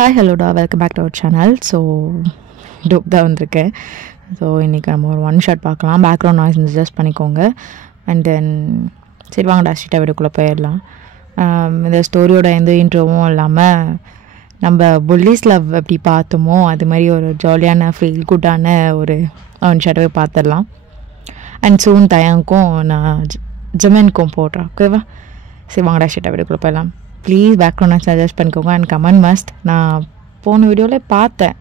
Hi ஹலோடா, welcome back to our channel. So dope தான் வந்திருக்கேன். ஸோ இன்றைக்கி நம்ம ஒரு ஒன் ஷாட் பார்க்கலாம். பேக்ரவுண்ட் நாய்ஸ் அட்ஜஸ்ட் பண்ணிக்கோங்க. அண்ட் தென் சரி வாங்கடா ஸ்ட்ரீட்டாக வீடுக்குள்ளே போயிடலாம். இந்த ஸ்டோரியோட எந்த இன்ட்ரோவும் இல்லாமல் நம்ம புல்லிஸ் லவ் எப்படி பார்த்தோமோ அது மாதிரி ஒரு ஜாலியான ஃபீல் குட்டான ஒரு ஒன் ஷாட்டவே பார்த்துடலாம். அண்ட் சூன் தயாங்க்கும் நான் ஜமென்க்கும் போடுறேன். ஓகேவா? சரி வாங்கடா ஸ்ட்ரீட்டாக வீடுக்குள்ளே போயிடலாம். ப்ளீஸ் பேக்ரவுண்ட் சஜஸ்ட் பண்ணிக்கோங்க. And comment must. நான் போன வீடியோவில் பார்த்தேன்,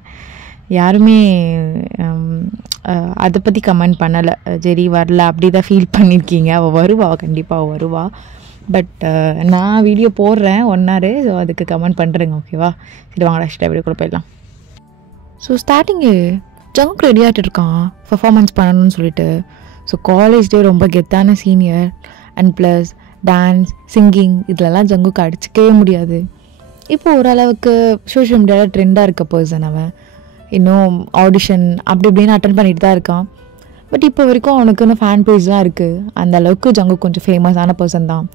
யாருமே அதை பற்றி கமெண்ட் பண்ணலை. சரி வரல அப்படி தான் ஃபீல் பண்ணியிருக்கீங்க. அவள் வருவா, கண்டிப்பாக அவள் வருவா. பட் நான் வீடியோ போடுறேன் 1 hour. ஸோ அதுக்கு கமெண்ட் பண்ணுறேங்க. ஓகேவா? சரி வாங்கடா ஸ்ட்ரீட்டாக வீடியோக்குள்ளே போயிடலாம். ஸோ ஸ்டார்டிங்கு ஜங்க் ரெடி ஆகிட்டு இருக்கான் பர்ஃபார்மன்ஸ் பண்ணணும்னு சொல்லிட்டு. ஸோ காலேஜ் டே ரொம்ப கெத்தான senior. And plus dance, singing இதிலலாம் ஜங்குக்கு அடிச்சிக்கவே முடியாது. இப்போது ஓரளவுக்கு சோஷியல் மீடியாவில் ட்ரெண்டாக இருக்க பர்சன் அவன். இன்னும் ஆடிஷன் அப்படி இப்படின்னு அட்டன் பண்ணிட்டு தான் இருக்கான். பட் இப்போ வரைக்கும் அவனுக்குன்னு ஃபேன் பேஜ்லாம் இருக்குது. அந்த அளவுக்கு ஜங்குக் கொஞ்சம் ஃபேமஸான பர்சன் தான்.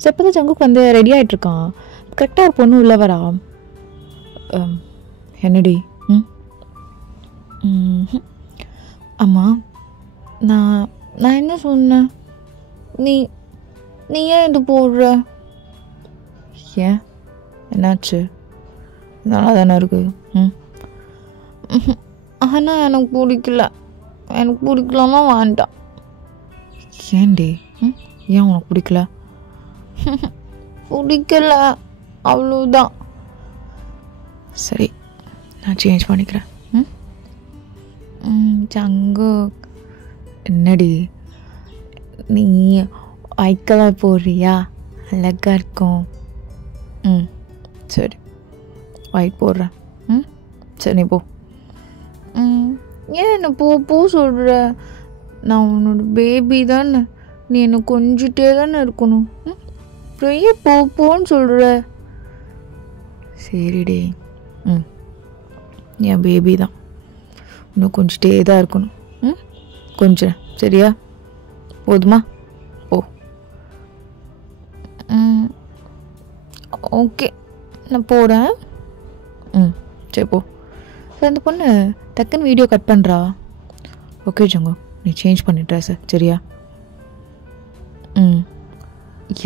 ஸோ இப்போ தான் ஜங்குக் வந்து ரெடி ஆகிட்ருக்கான். கரெக்டாக ஒரு பொண்ணு உள்ளவரா. என்னடி? ஆமாம், நான் என்ன சொன்னேன்? நீ ஏன் இது போடுற? ஏன் என்னாச்சு? நல்லா தானே இருக்கு. ஆனால் எனக்கு பிடிக்கலன்னா வேண்டாம். ஏன்டி? ஏன் உனக்கு பிடிக்கல? பிடிக்கல, அவ்வளோதான். சரி, நான் சேஞ்ச் பண்ணிக்கிறேன். ஜங்கு, என்னடி நீ ஒயிட் கலர் போடுறியா? அழகாக இருக்கும். சரி ஒயிட் போடுறேன். சரி நீ போ. ஏன் என்ன போ சொல்கிற? நான் உன்னோட பேபி தானே, நீ என்னை கொஞ்சிட்டே தானே இருக்கணும். அப்புறம் போன்னு சொல்கிற? சரிடி, என் பேபி தான், இன்னும் கொஞ்சிட்டே தான் இருக்கணும். கொஞ்சம் சரியா? போதுமா? ஓ ஓகே, நான் போகிறேன். சரி போ. சார் அந்த பொண்ணு டக்குன்னு வீடியோ கட் பண்ணுறா. ஓகே ஜங்கு, நீ சேஞ்ச் பண்ணிடுற சார், சரியா?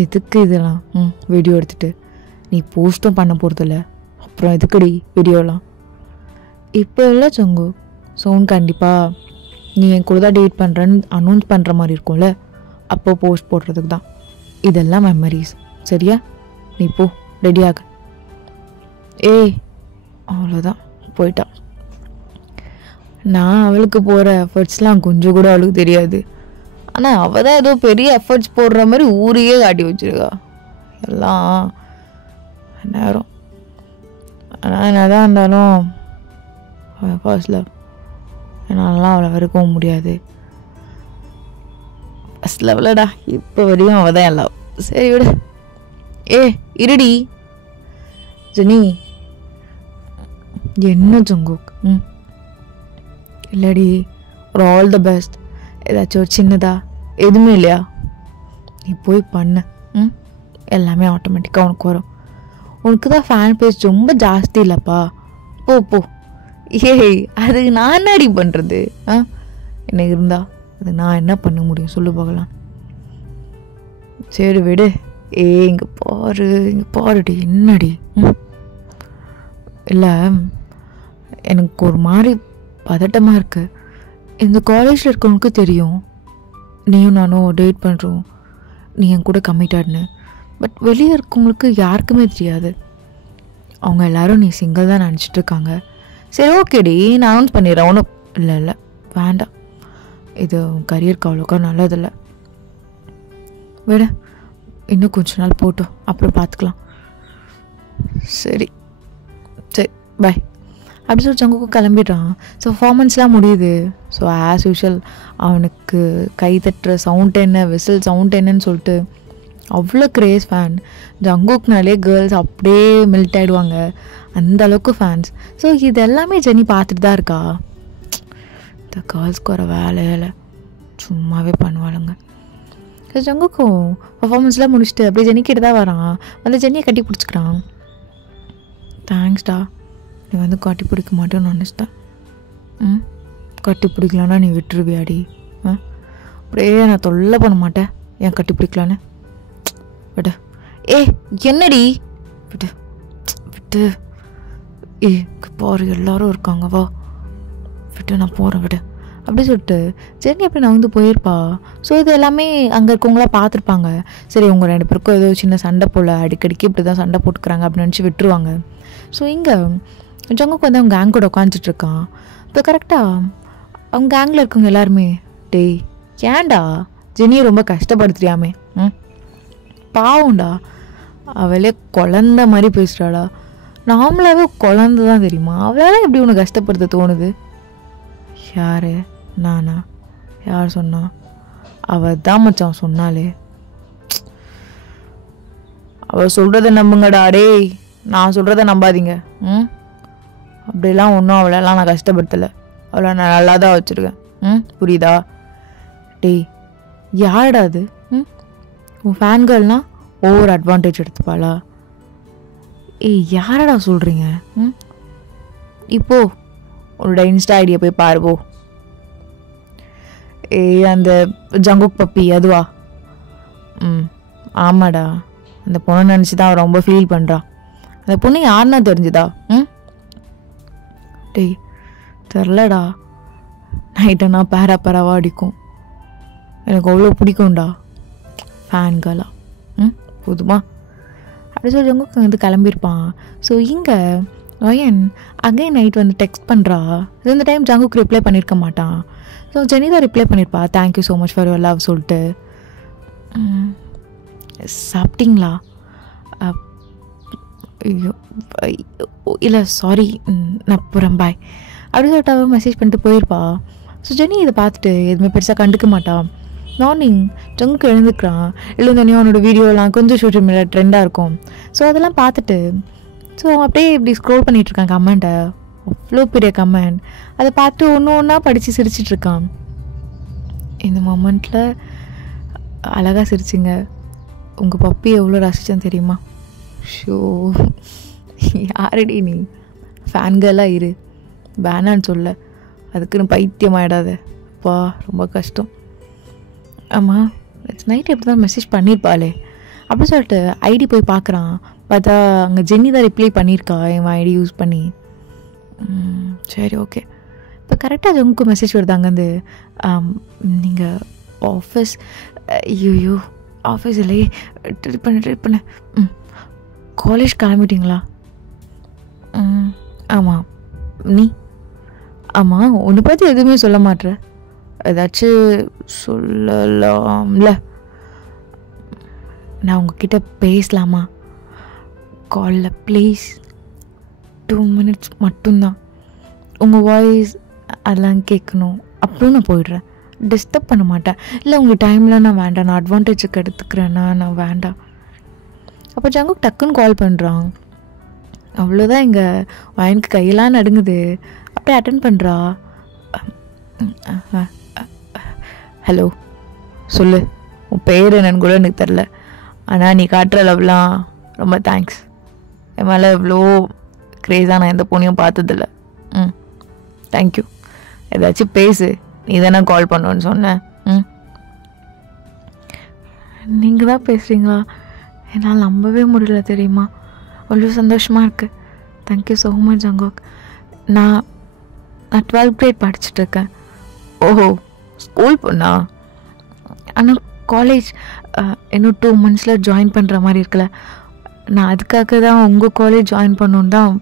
எதுக்கு இதெல்லாம்? வீடியோ எடுத்துகிட்டு நீ போஸ்ட்டும் பண்ண போகிறதில்ல, அப்புறம் எதுக்குடி வீடியோலாம்? இப்போ இல்லை ஜங்கு, சவுண்ட் கண்டிப்பாக நீ என் கூட தான் டேட் பண்ணுறேன்னு அனௌன்ஸ் பண்ணுற மாதிரி இருக்கும்ல, அப்போ போஸ்ட் போடுறதுக்கு தான். இதெல்லாம் மெமரிஸ், சரியா? நீ போ, ரெடியாக. அவ்வளோதான், போயிட்டான். நான் அவளுக்கு போகிற எஃபர்ட்ஸ்லாம் கொஞ்சம் கூட அவளுக்கு தெரியாது. ஆனால் அவள் தான் ஏதோ பெரிய எஃபர்ட்ஸ் போடுற மாதிரி ஊரையே காட்டி வச்சுருக்கா எல்லாம் நேரம். ஆனால் என்னதான் இருந்தாலும் அவள் ஃபர்ஸ்ட் லவ், என்னாலலாம் அவளை வெறுக்கவும் முடியாது. ஃபர்ஸ்ட் லவ்லடா, இப்போ வரையும் அவள் தான் எல்லாம். சரி விடு. இருடி ஜெனி. என்ன ஜங்குக்? இல்லடி, ஒரு ஆல் த பெஸ்ட். ஏதாச்சும் ஒரு சின்னதா எதுவுமே இல்லையா? நீ போய் பண்ண, எல்லாமே ஆட்டோமேட்டிக்காக உனக்கு வரும். உனக்கு தான் ஃபேன் பேஜ் ரொம்ப ஜாஸ்தி இல்லைப்பா. போ. அதுக்கு நான் என்னடி பண்ணுறது? என்ன இருந்தா அது நான் என்ன பண்ண முடியும் சொல்லு பார்க்கலாம். சரி விடு. இங்கே பாருடி. என்னடி? இல்லை, எனக்கு ஒரு மாதிரி பதட்டமாக இருக்கு. இந்த காலேஜில் இருக்கவனுக்கு தெரியும் நீயும் நானும் டேட் பண்ணுறோம், நீ என் கூட கமிட்டாடுன்னு. பட் வெளியே இருக்கவங்களுக்கு யாருக்குமே தெரியாது. அவங்க எல்லோரும் நீ சிங்கிள் தான் நினச்சிட்டு இருக்காங்க. சரி ஓகேடி, நான் அனௌன்ஸ் பண்ணிடுறேன். ஒன்றும் இல்லை வேண்டாம், இது கரியருக்கு அவ்வளோக்கா நல்லதில்லை. விட, இன்னும் கொஞ்ச நாள் போட்டோம், அப்புறம் பார்த்துக்கலாம். சரி பாய். அப்படி சொல்லி ஜங்குக்கு கிளம்பிடுறான். ஸோ பர்ஃபார்மன்ஸ்லாம் முடியுது. ஸோ ஆஸ் யூஷுவல் அவனுக்கு கை தட்டுற சவுண்ட் என்ன, விசில் சவுண்ட் என்னன்னு சொல்லிட்டு அவ்வளோ கிரேஸ் ஃபேன். ஜங்குக்குனாலே கேர்ள்ஸ் அப்படியே மெல்ட் ஆகிடுவாங்க, அந்த அளவுக்கு ஃபேன்ஸ். ஸோ இது எல்லாமே ஜெனி பார்த்துட்டு தான் இருக்கா. இந்த கேர்ள்ஸ்க்கு ஒரு வேலை சும்மாவே பண்ணுவாளுங்க. ஸோ ஜங்குக்கும் பர்ஃபார்மன்ஸ்லாம் முடிச்சுட்டு அப்படியே ஜெனிக்கிட்ட தான் வரான். வந்து ஜெனியை கட்டி பிடிச்சிக்கிறான். தேங்க்ஸ்டா, நீ வந்து கட்டி பிடிக்க மாட்டேன்னு நினச்சிட்டேன். கட்டி பிடிக்கலான்னா நீ விட்டுருவியாடி? அப்படியே நான் தொல்லை பண்ண மாட்டேன் ஏன் கட்டி பிடிக்கலான்னு. விட்டு. என்னடி விட்டு விட்டு. பாரு எல்லாரும் இருக்காங்க, வா விட்டு, நான் போகிறேன் விட்டு அப்படி சொல்லிட்டு சரி அப்படி நான் வந்து போயிருப்பா. ஸோ இது எல்லாமே அங்கே இருக்கவங்களாம் பார்த்துருப்பாங்க. சரி உங்கள் 2 பேருக்கும் ஏதோ சின்ன சண்டை போல், அடிக்கடிக்கு இப்படி தான் சண்டை போட்டுக்கிறாங்க அப்படின்னு நினச்சி விட்டுருவாங்க. ஸோ இங்கே ஜங்குக்கு வந்து அவங்க கேங் கூட உட்காந்துட்ருக்கான். இப்போ கரெக்டாக அவங்க கேங்கில் இருக்கவங்க எல்லாருமே, டேய் ஏன்டா ஜெனியை ரொம்ப கஷ்டப்படுத்துறியாமே, பாவம்டா அவளே குழந்த மாதிரி பேசுகிறாளா, நார்மலாகவே குழந்தை தான் தெரியுமா, அவளால எப்படி உனக்கு கஷ்டப்படுத்த தோணுது? யார்? நானா? யார் சொன்னா? அவள் தான் மச்சான் சொன்னாலே. அவள் சொல்கிறத நம்புங்கடா டேய், நான் சொல்கிறத நம்பாதீங்க. அப்படிலாம் ஒன்றும் அவளெல்லாம் நான் கஷ்டப்படுத்தலை, அவளை நான் நல்லா தான் வச்சுருக்கேன். புரியுதா? டேய் யாரடா அது? உன் ஃபேன் கேர்ள்னா ஓவர் அட்வான்டேஜ் எடுத்துப்பாளா? யாரடா சொல்கிறீங்க? இப்போ உன்னோட இன்ஸ்டா ஐடியை போய் பாருவோ. அந்த ஜங்குக் பப்பி அதுவா? ஆமாடா, அந்த பொண்ணை நினச்சி தான் அவன் ரொம்ப ஃபீல் பண்ணுறான். அந்த பொண்ணு யாருன்னா தெரிஞ்சுதா? டேய் தெரிலடா, நைட்டனா பேராவாக அடிக்கும், எனக்கு அவ்வளோ பிடிக்கும்டா ஃபேன் கேர்ளா. போதுமா அப்படி சொல்லி ஜங்குக் வந்து கிளம்பியிருப்பான். ஸோ இங்கே ரயன் அகைன் நைட் வந்து டெக்ஸ்ட் பண்ணுறா. இந்த டைம் ஜங்குக் ரிப்ளை பண்ணியிருக்க மாட்டான். ஸோ ஜெனி தான் ரிப்ளை பண்ணியிருப்பா, thank you so much for your love சொல்லிட்டு. சாப்பிட்டீங்களா? ஐயோ இல்லை சாரி நான் போகிறேன் பாய் அப்படி சொல்லிட்டு அவள் மெசேஜ் பண்ணிட்டு போயிருப்பா. ஸோ ஜெனி இதை பார்த்துட்டு எதுவுமே பெருசாக கண்டுக்க மாட்டான். மார்னிங் ஜங்குக்கு எழுந்துக்கிறான். எழுந்தோடனே அவனோட வீடியோலாம் கொஞ்சம் சோஷியல் மீடியா ட்ரெண்டாக இருக்கும். ஸோ அதெல்லாம் பார்த்துட்டு ஸோ அப்படியே இப்படி ஸ்க்ரோல் பண்ணிகிட்ருக்கான் கமெண்ட்டை. அவ்வளோ பெரிய கமெண்ட், அதை பார்த்து ஒன்று ஒன்றா படித்து சிரிச்சிட்ருக்கான். இந்த மொமெண்ட்டில் அழகாக சிரிச்சிங்க. உங்கள் பப்பி எவ்வளோ ரசித்தேன் தெரியுமா? ஷோ யாரடி நீ? ஃபேன் கேர்லாக இரு, வேணான்னு சொல்ல, அதுக்குன்னு பைத்தியம் ஆகிடாத. அப்பா ரொம்ப கஷ்டம். ஆமாம் இட்ஸ் நைட் எப்படி தான் மெசேஜ் பண்ணியிருப்பாளே அப்படி சொல்லிட்டு ஐடி போய் பார்க்குறான். பார்த்தா அங்கே ஜென்னி தான் ரிப்ளை பண்ணியிருக்கா என் ஐடி யூஸ் பண்ணி. சரி ஓகே. இப்போ கரெக்டாக ஜங்குக்கு மெசேஜ் வருது அங்கேருந்து, நீங்கள் ஆஃபீஸ், ஐயோ ஆஃபீஸ் இல்லையே, ட்ரிப் பண்ண காலேஜ் கிளம்பிட்டீங்களா? ஆமாம். நீ? ஆமாம் உன்னை பற்றி எதுவுமே சொல்ல மாட்டேற, ஏதாச்சும் சொல்லலாம்ல? நான் உங்ககிட்ட பேசலாமா காலில்? ப்ளீஸ் 2 minutes மட்டும்தான், உங்கள் வாய்ஸ் அதெல்லாம் கேட்கணும். அப்புறம் நான் போயிடுறேன், டிஸ்டர்ப் பண்ண மாட்டேன். இல்லை உங்கள் டைமில் நான் வேண்டாம், நான் அட்வான்டேஜுக்கு எடுத்துக்கிறேன்னா நான் வேண்டாம். அப்போ ஜங்குக் டக்குன்னு கால் பண்ணுறான். அவ்வளோதான், இங்கே வயனுக்கு கையெல்லாம் நடுங்குது. அப்படியே அட்டன் பண்ணுறா. ஹலோ சொல்லு, உன் பேர் என்னன்னு கூட எனக்கு தெரில, ஆனால் நீ காட்டுற லவ்லாம் ரொம்ப தேங்க்ஸ். என் மேலே இவ்வளோ க்ரேஸாக நான் எந்த பொண்ணையும் பார்த்ததில்ல. தேங்க்யூ. ஏதாச்சும் பேசு, நீ தானே கால் பண்ணுன்னு சொன்னேன். நீங்கள் தான் பேசுகிறீங்களா? என்னால் நம்பவே முடியல தெரியுமா, அவ்வளோ சந்தோஷமாக இருக்குது. Thank you so much Jungkook. நான் 12th grade படிச்சுட்ருக்கேன். ஓஹோ ஸ்கூல் பொண்ணா? ஆனால் காலேஜ் இன்னும் 2 months ஜாயின் பண்ணுற மாதிரி இருக்குல்ல. நான் அதுக்காக தான் உங்கள் காலேஜ் ஜாயின் பண்ணணுன்னு தான்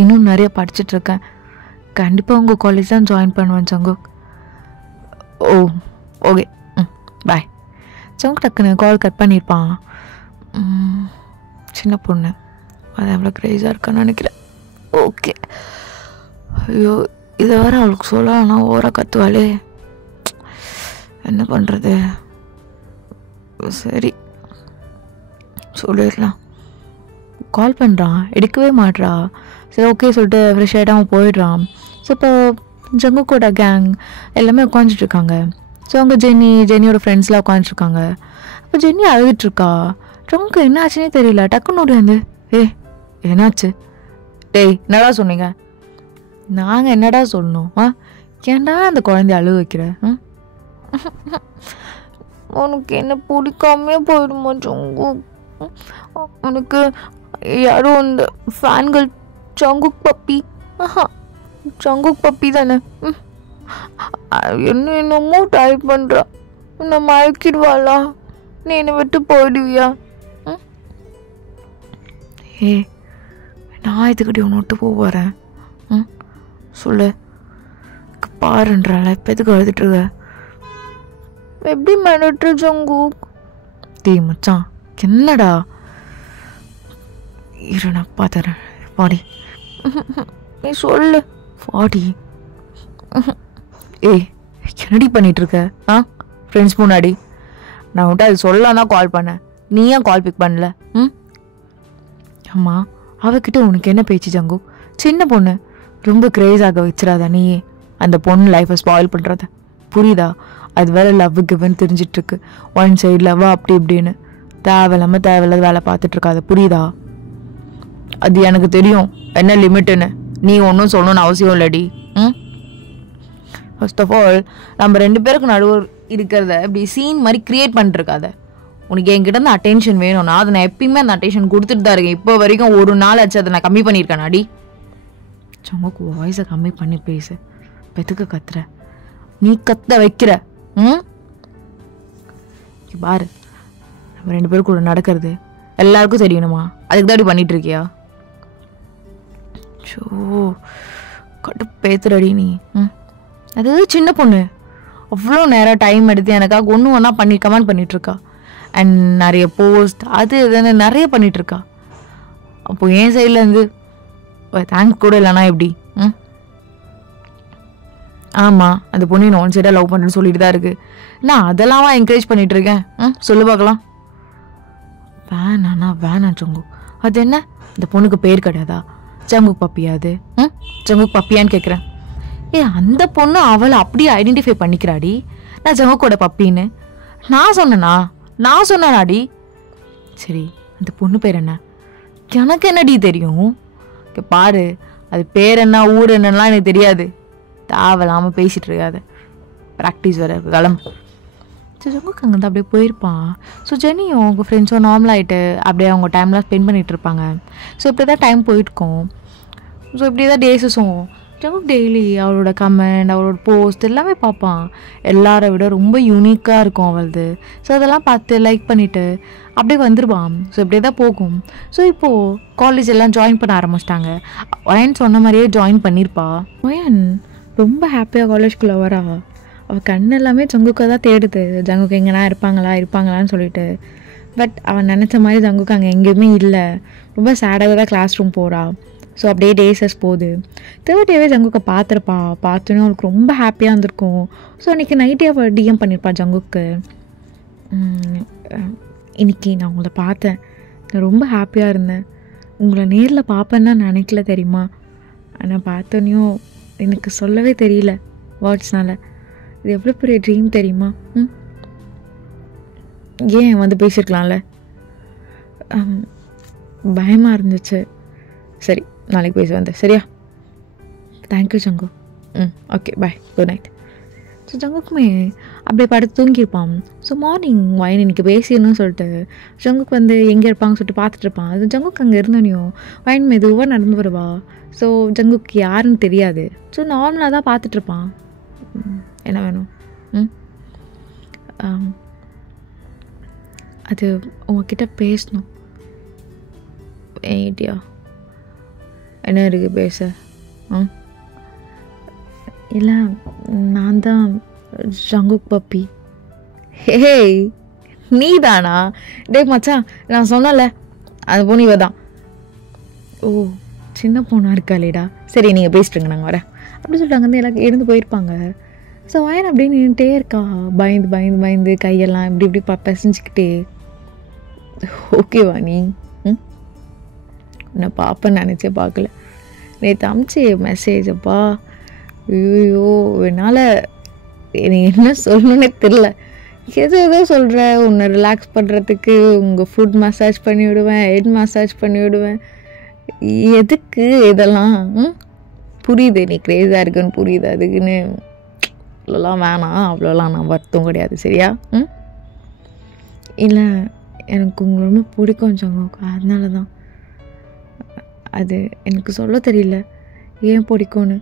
இன்னும் நிறைய படிச்சுட்ருக்கேன். கண்டிப்பாக உங்கள் காலேஜ் தான் ஜாயின் பண்ணுவேன் ஜங்குக். ஓ ஓகே பாய். ஜங்குக் டக்குன்னு கால் கட் பண்ணியிருப்பான். சின்ன பொண்ணு அது எவ்வளோ க்ரேஸாக இருக்கான்னு நினைக்கிறேன். ஓகே. ஐயோ இதை வேறு அவளுக்கு சொல்லலாம்னா ஓரா கத்துவாளே, என்ன பண்ணுறது? சரி சொல்லிடலாம். கால் பண்ணுறான், எடுக்கவே மாட்றா. சரி ஓகே சொல்லிட்டு ஃப்ரெஷ் ஆகிட்டு அவன் போயிடுறான். ஸோ இப்போ ஜங்குக்கோட கேங் எல்லாமே உட்காந்துட்ருக்காங்க. ஸோ அவங்க ஜென்னியோட ஃப்ரெண்ட்ஸ்லாம் உட்காந்துட்ருக்காங்க. அப்போ ஜென்னி அழுதுட்ருக்கா. ஜங்குக்கு என்ன ஆச்சுன்னே தெரியல. டக்குன்னு வந்து என்னாச்சு? டேய் என்னடா சொன்னீங்க? நாங்கள் என்னடா சொல்லணும்? ஏன்டா அந்த குழந்தைய அழுக வைக்கிற? உனக்கு என்ன பிடிக்காமே போயிடுமா ஜங்கு? உனக்கு யாரும் இந்த ஃபேன்கள் ஜங்குக் பப்பி ஜங்குக் பப்பி தானே என்னமோ ட்ரை பண்ணுறா. உன்னை மயக்கிடுவாளா? நீ என்னை விட்டு போயிடுவியா? நான் இதுக்கடி ஒன்று விட்டு போகிறேன். சொல்லு பாருன்றால இப்போ எதுக்கு அழுதுட்டுருக்க? எப்படி மிரட்டுற ஜங்கு? மச்சான் என்னடா? இரு நான் பார்த்துறேன். பாடி நீ சொல்லு பாடி. என்னடி பண்ணிகிட்ருக்க? ஃப்ரெண்ட்ஸ் முன்னாடி நான் விட்டு அது சொல்லலாம் தான் கால் பண்ணேன். நீ ஏன் கால் பிக் பண்ணல? அம்மா அவகிட்ட உனக்கு என்ன பேச்சு ஜங்கு? சின்ன பொண்ணு, ரொம்ப கிரேஸாக வச்சிடாத நீயே அந்த பொண்ணு லைஃப்பை ஸ்பாயில் பண்ணுறத. புரியுதா? அது வேலை லவ் கிவன் தெரிஞ்சிட்ருக்கு. ஒன் சைடு லவ்வா அப்படி இப்படின்னு தேவையில்லாத வேலை பார்த்துட்ருக்காது. புரியுதா? அது எனக்கு தெரியும் என்ன லிமிட்டுன்னு. நீ ஒன்றும் சொல்லணும்னு அவசியம் இல்லடி. ஃபர்ஸ்ட் ஆஃப் ஆல் நம்ம 2 பேருக்கு நடுவர் இருக்கிறத இப்படி சீன் மாதிரி க்ரியேட் பண்ணிருக்காத. உனக்கு என்கிட்ட இருந்து அட்டென்ஷன் வேணும்னா அதை நான் எப்பயுமே அந்த அட்டென்ஷன் கொடுத்துட்டு தான் இருக்கேன். இப்போ வரைக்கும் ஒரு நாள் ஆச்சு அதை நான் கம்மி பண்ணியிருக்கேன். அடி சும்மாக்கு வாய்ஸை கம்மி பண்ணி பேசு. பெத்துக்க கத்துற நீ கத்த வைக்கிற. பாரு நம்ம 2 பேரும் கூட நடக்கிறது எல்லாருக்கும் தெரியணுமா? அதுக்கு தான் பண்ணிட்டு இருக்கியா? ஷோ கடுப்பேத்துறடி நீ. அது சின்ன பொண்ணு, அவ்வளோ நேரம் டைம் எடுத்து எனக்காக ஒன்றா பண்ணி கமெண்ட் பண்ணிகிட்ருக்கா. அண்ட் நிறைய போஸ்ட் அது இதுன்னு நிறைய பண்ணிகிட்ருக்கா. அப்போது என் சைட்லேருந்து தேங்க்ஸ் கூட இல்லைனா எப்படி? ஆமாம் அந்த பொண்ணு நான் ஒன் சைடாக லவ் பண்ணுறேன்னு சொல்லிட்டு தான் இருக்குது. நான் அதெல்லாம் என்கரேஜ் பண்ணிகிட்ருக்கேன். சொல்லு பார்க்கலாம். வேணாம் ஜங்கு. அது என்ன இந்த பொண்ணுக்கு பேர் கிடையாதா? ஜங்குக் பப்பியா? அது ஜங்குக் பப்பியான்னு கேட்குறேன். அந்த பொண்ணு அவளை அப்படியே ஐடென்டிஃபை பண்ணிக்கிறாடி நான் ஜங்குக்கோட பப்பின்னு. நான் சொன்னேனாடி? சரி அந்த பொண்ணு பேர் என்ன? எனக்கு என்னடி தெரியும்? பாரு அது பேர் என்ன ஊர் என்னன்னா எனக்கு தெரியாது. தேவையில்லாமல் பேசிகிட்டு இருக்காது. ப்ராக்டிஸ் வேறு இருக்கு. கிளம்பு. ஸோ ஜங்குக் அங்கேருந்து அப்படியே போயிருப்பான். ஸோ ஜெனியும் அவங்க ஃப்ரெண்ட்ஸும் நார்மலாகிட்டு அப்படியே அவங்க டைம்லாம் ஸ்பெண்ட் பண்ணிகிட்டு இருப்பாங்க. ஸோ இப்படி தான் டைம் போயிட்டுருக்கோம். ஸோ இப்படி தான் டேஸஸும் ஜங்குக் டெய்லி அவளோட கமெண்ட் அவளோட போஸ்ட் எல்லாமே பார்ப்பான். எல்லாரை விட ரொம்ப யூனிக்காக இருக்கும் அவளது. ஸோ அதெல்லாம் பார்த்து லைக் பண்ணிவிட்டு அப்படியே வந்துடுவான். ஸோ இப்படியே தான் போகும். ஸோ இப்போது காலேஜ் எல்லாம் ஜாயின் பண்ண ஆரம்பிச்சிட்டாங்க. ஒயன் சொன்ன மாதிரியே ஜாயின் பண்ணியிருப்பா. ஒயன் ரொம்ப ஹாப்பியாக காலேஜ்குள்ளே வரா. அவள் கண் எல்லாமே ஜங்குக்கை தான் தேடுது. ஜங்குக்கு எங்கன்னா இருப்பாங்களான்னு சொல்லிட்டு. பட் அவன் நினச்ச மாதிரி ஜங்குக்கு அங்கே எங்கேயுமே இல்லை. ரொம்ப சேடாக தான் கிளாஸ் ரூம் போகிறா. ஸோ அப்படியே டேஸஸ் போகுது. தேர்ட் டேவே ஜங்குக்கை பார்த்துருப்பா. பார்த்தோன்னே அவளுக்கு ரொம்ப ஹாப்பியாக இருந்திருக்கும். ஸோ அன்றைக்கி நைட்டே அவள் டிஎம் பண்ணியிருப்பா ஜங்குக்கு. இன்றைக்கி நான் உங்களை பார்த்தேன், நான் ரொம்ப ஹாப்பியாக இருந்தேன். உங்களை நேரில் பார்ப்பேன்னு தான் நினைக்கல தெரியுமா? ஆனால் பார்த்தோன்னையும் எனக்கு சொல்லவே தெரியல வேர்ட்ஸ்னால். இது எவ்வளோ பெரிய ட்ரீம் தெரியுமா? ஏன் வந்து பேசியிருக்கலாம்ல? பயமாக இருந்துச்சு. சரி நாளைக்கு பேச வந்தேன். சரியா? தேங்க்யூ ஜங்கு. Okay bye, good night. So ஜங்குக்குமே அப்படியே படுத்து தூங்கியிருப்பான். ஸோ மார்னிங் வயன் இன்னைக்கு பேசிடணும்னு சொல்லிட்டு ஜங்குக்கு வந்து எங்கே இருப்பாங்கன்னு சொல்லிட்டு பார்த்துட்டு இருப்பான். அது ஜங்குக்கு அங்கே இருந்தோனையும் வயன் மெதுவாக நடந்து வருவா. ஸோ ஜங்குக்கு யாருன்னு தெரியாது. ஸோ நார்மலாக தான் பார்த்துட்ருப்பான். என்ன வேணும்? அது உங்ககிட்ட பேசணும். ஏட்டியா என்ன இருக்குது பேச? இல்லை நான் தான் ஜங்குக் பப்பி. ஹே நீ தானா? டே மச்சான் நான் சொன்னல அந்த பொண்ணு இவ தான். ஓ சின்ன பொண்ணாக இருக்காளேடா. சரி நீங்கள் பேசிட்டுருங்க நாங்கள் வரேன் அப்படி சொல்லிட்டு அங்கேருந்து எல்லாம் எழுந்து போயிருப்பாங்க. ஸோ வயன் அப்படின்னு நின்றுட்டே இருக்கா. பயந்து கையெல்லாம் இப்படி பிசைஞ்சிக்கிட்டே. ஓகேவா நீ? நான் பார்ப்பேன்னு நினச்சே பார்க்கல. நேற்று அமிச்சு மெசேஜ் அப்பா. ஐயோ என்னால் எனக்கு என்ன சொல்லணுன்னே தெரில. ஏதோ சொல்கிறேன். உன்னை ரிலாக்ஸ் பண்ணுறதுக்கு உங்கள் ஃபுட் மசாஜ் பண்ணி விடுவேன், ஹெட் மசாஜ் பண்ணி விடுவேன். எதுக்கு இதெல்லாம்? புரியுது நீ க்ரேஸாக இருக்குன்னு புரியுது, அதுக்குன்னு அவ்வளோலாம் வேணாம், அவ்வளோலாம் நான் வருத்தம் கிடையாது சரியா? இல்லை எனக்கு உங்களை ரொம்ப பிடிக்கும் சங்கோக், அதனால தான். அது எனக்கு சொல்ல தெரியல ஏன் பிடிக்கும்னு,